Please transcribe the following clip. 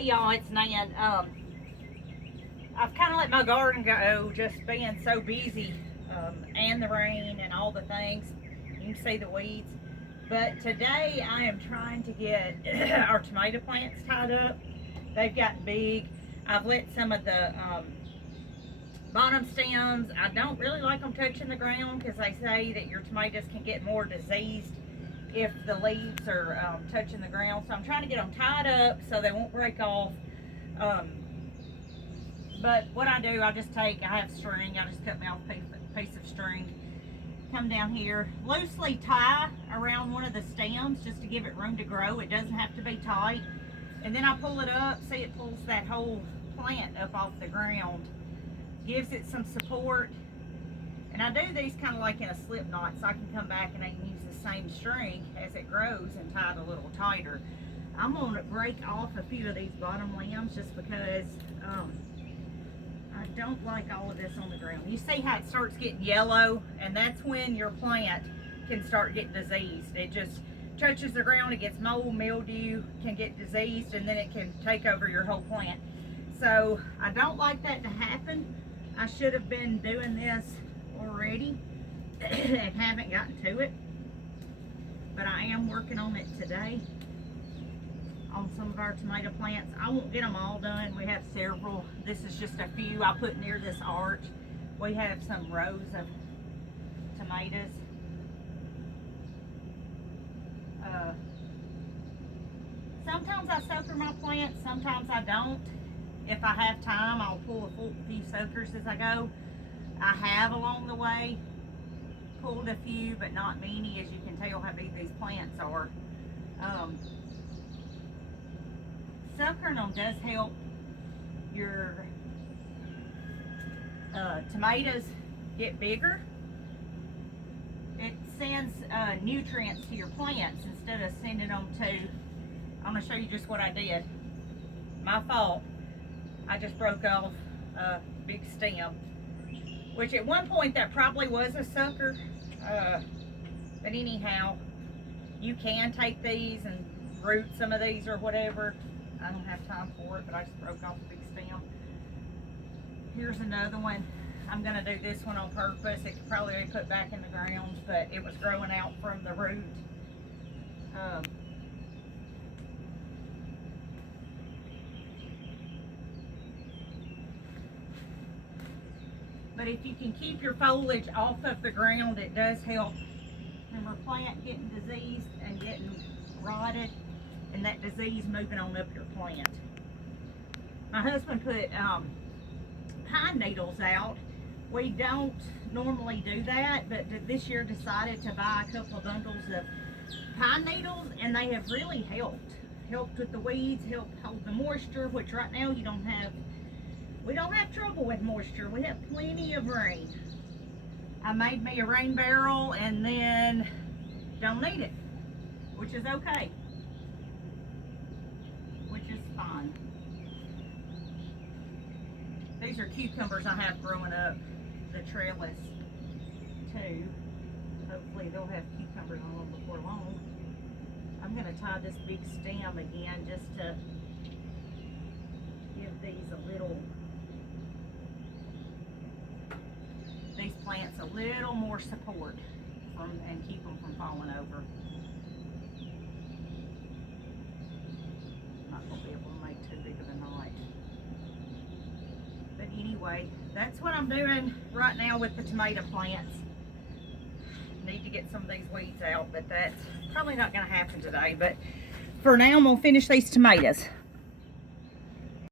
Hey y'all, it's Nan. I've kind of let my garden go, just being so busy, and the rain and all the things. You can see the weeds. But today I am trying to get our tomato plants tied up. They've gotten big. I've let some of the bottom stems, I don't really like them touching the ground because they say that your tomatoes can get more diseased if the leaves are touching the ground. So I'm trying to get them tied up so they won't break off. But what I do, I have string, I just cut me off a piece of string, come down here, loosely tie around one of the stems just to give it room to grow. It doesn't have to be tight. And then I pull it up, see it pulls that whole plant up off the ground, gives it some support. And I do these kind of like in a slip knot, so I can come back and I can use the same string as it grows and tie it a little tighter. I'm going to break off a few of these bottom limbs just because I don't like all of this on the ground. You see how it starts getting yellow, and that's when your plant can start getting diseased. It just touches the ground, it gets mold, mildew, can get diseased, and then it can take over your whole plant. So I don't like that to happen. I should have been doing this already and haven't gotten to it, but I am working on it today on some of our tomato plants. I won't get them all done. We have several. This is just a few I put near this arch. We have some rows of tomatoes. Sometimes I soaker my plants, sometimes I don't. If I have time, I'll pull a few soakers as I go. I have along the way pulled a few, but not many, as you can tell how big these plants are. Soakering them does help your tomatoes get bigger. It sends nutrients to your plants instead of sending them to, I'm going to show you just what I did. My fault. I just broke off a big stem, which at one point that probably was a sucker. But anyhow, you can take these and root some of these or whatever. I don't have time for it, but I just broke off a big stem. Here's another one. I'm going to do this one on purpose. It could probably be put back in the ground, but it was growing out from the root. But if you can keep your foliage off of the ground, it does help. Remember, plant getting diseased and getting rotted, and that disease moving on up your plant. My husband put pine needles out. We don't normally do that, but this year decided to buy a couple of bundles of pine needles, and they have really helped. Helped with the weeds, helped hold the moisture, which right now we don't have trouble with moisture. We have plenty of rain. I made me a rain barrel and then don't need it, which is okay. Which is fine. These are cucumbers I have growing up, the trellis too. Hopefully they'll have cucumbers on them before long. I'm going to tie this big stem again just to give these plants a little more support and keep them from falling over. Not going to be able to make too big of a knot. But anyway, that's what I'm doing right now with the tomato plants. Need to get some of these weeds out, but that's probably not going to happen today. But for now, I'm going to finish these tomatoes.